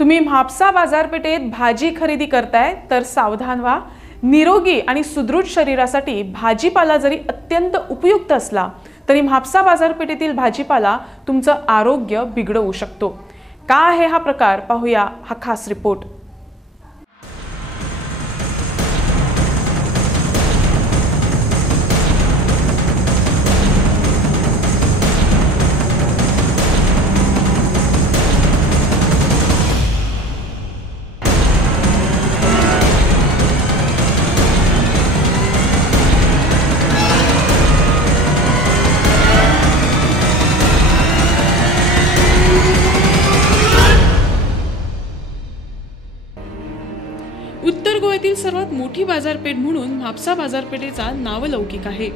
तुम्ही म्हापसा बाजारपेठेत भाजी खरेदी करताय तर सावधान व्हा. निरोगी आणि सुदृढ शरीरासाठी भाजीपाला जरी अत्यंत उपयुक्त असला तरी म्हापसा बाजारपेठेतील भाजीपाला तुमचं आरोग्य बिघडवू शकतो. का आहे हा प्रकार? पाहूया हा खास रिपोर्ट. मोठी बाजारपेठ म्हणून म्हापसा बाजारपेठेचा नावलौकिक आहे.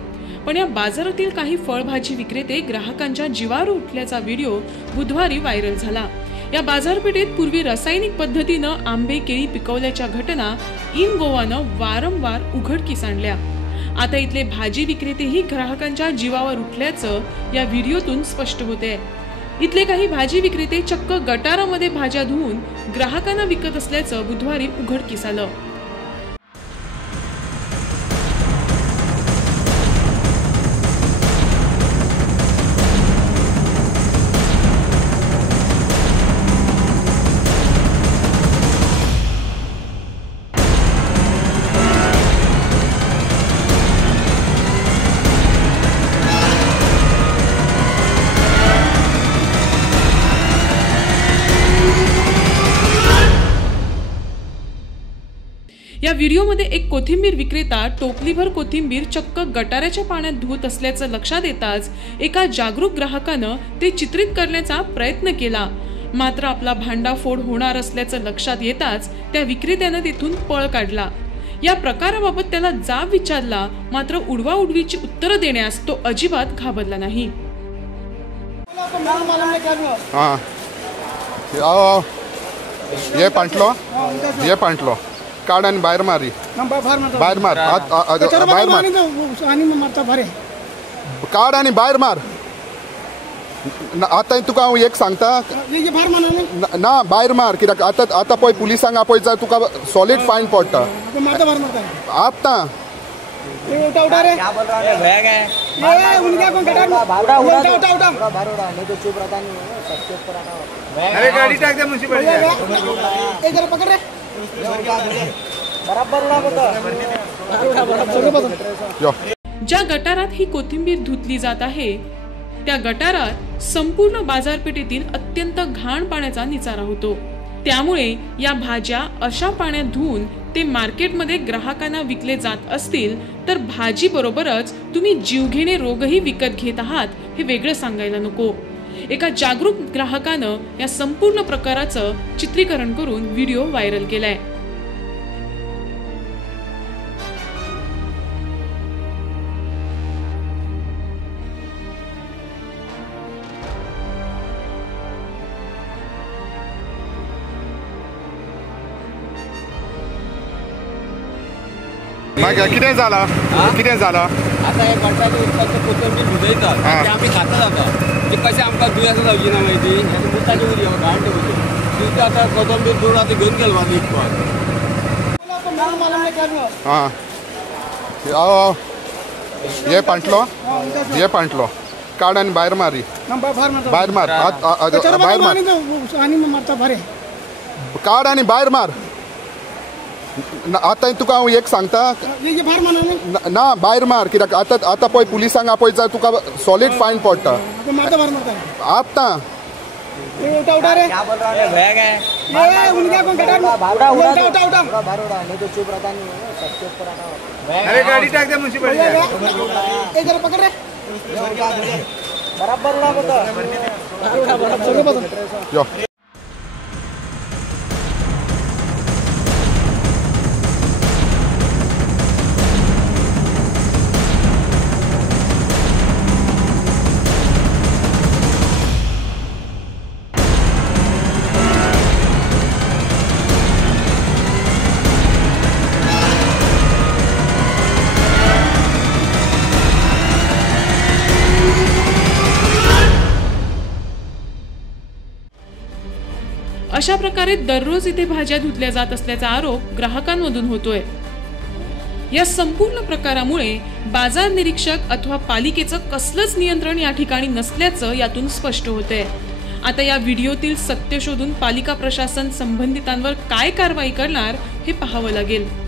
पण या बाजारातील काही फळभाजी विक्रेते ग्राहकांच्या जीवावर उठल्याचा व्हिडिओ बुधवारी व्हायरल झाला. या बाजारपेठेत पूर्वी रासायनिक पद्धतीनं आंबे केळी पिकवल्याच्या घटना इन गोवानं वारंवार उघडकीस आणल्या. आता इथले भाजी विक्रेतेही ग्राहकांच्या जीवावर उठल्याचं या व्हिडिओतून स्पष्ट होते इथले काही भाजी विक्रेते चक्क गटारामध्ये भाज्या धुवून ग्राहकांना विकत असल्याचं बुधवारी उघडकीस आलं. व्हिडिओमध्ये एक कोथिंबीर विक्रेता टोपलीभर कोथिंबीर चक्क गटाराच्या पाण्यात धुत असल्याचं लक्षात येताच एका जागरूक ग्राहकानं ते चित्रित करण्याचा प्रयत्न केला. मात्र आपला भांडाफोड होणार असल्याचं लक्षात येताच त्या विक्रेत्यानं तिथून पळ काढला. या प्रकाराबाबत त्याला जाब विचारला मात्र उडवा उडवीची उत्तरं देण्यास तो अजिबात घाबरला नाही. ये पांटलो. ये पांटलो. काढ आणि बाहेर मारी. बाहेर मार. आत- आ- आ- बाहेर मार. आणि मारता भारे काढ आणि बाहेर मार. न- आतां तुका हांव एक सांगता. हे न- ना बाहेर मार. कित्याक आतां आतां पळय पुलिसांक आपय जाय तुका सॉलीड फायन पडटा. मारता भार मारता. आतां. ए, उठा उठा रे. उनका उठा उठा उठा. उठा अरे गाड़ी टाक दे म्युनिसिपल ए जरा पकड़ रे. यो. ज्या गटारात ही कोथिंबीर धुतली जात आहे त्या गटारात संपूर्ण बाजारपेठेतील अत्यंत घाण पाण्याचा निचारा होतो. त्यामुळे या भाज्या अशा पाण्यात धुवून ते मार्केटमध्ये ग्राहकांना विकले जात असतील तर भाजी बरोबरच तुम्ही जीवघेणे रोगही विकत घेत आहात हे वेगळं सांगायला नको. एका जागरूक ग्राहकानं या संपूर्ण प्रकाराचं चित्रीकरण करून व्हिडिओ व्हायरल केलाय. कितें जालां कितें जालां आता हे उदकाचे कोथंबीर भिजयतात हा. ते आम्ही खातात आता. ते कशें आमकां दुयेंसां जावची ना माहिती? उदकाची उरी घाण उरी तिथे आता कोथंबीर दूर आता घेऊन गेलो आम्ही विकपाक हां. आओ ये पांटलो. ये पांटलो. काढ आणि बाहेर मारी. बाहेर मार. आत- आ- आ- बाहेर मार. आणि मारता भारे. काढ आणि बाहेर मार. आतां तुका हांव एक सांगता? न- ना बाहेर मार कित्याक आतां आतां पळय पुलिसांक आपय जाय तुका सॉलीड फायन पडटा. मारता भार आतां उठा अशा प्रकारे दररोज इथे भाज्या धुतल्या जात असल्याचा आरोप ग्राहकांमधून होतोय. या संपूर्ण प्रकारामुळे बाजार निरीक्षक अथवा पालिकेचं कसलंच नियंत्रण या ठिकाणी नसल्याचं यातून स्पष्ट होतंय. आता या व्हिडिओतील सत्य शोधून पालिका प्रशासन संबंधितांवर काय कारवाई करणार हे पाहावं लागेल.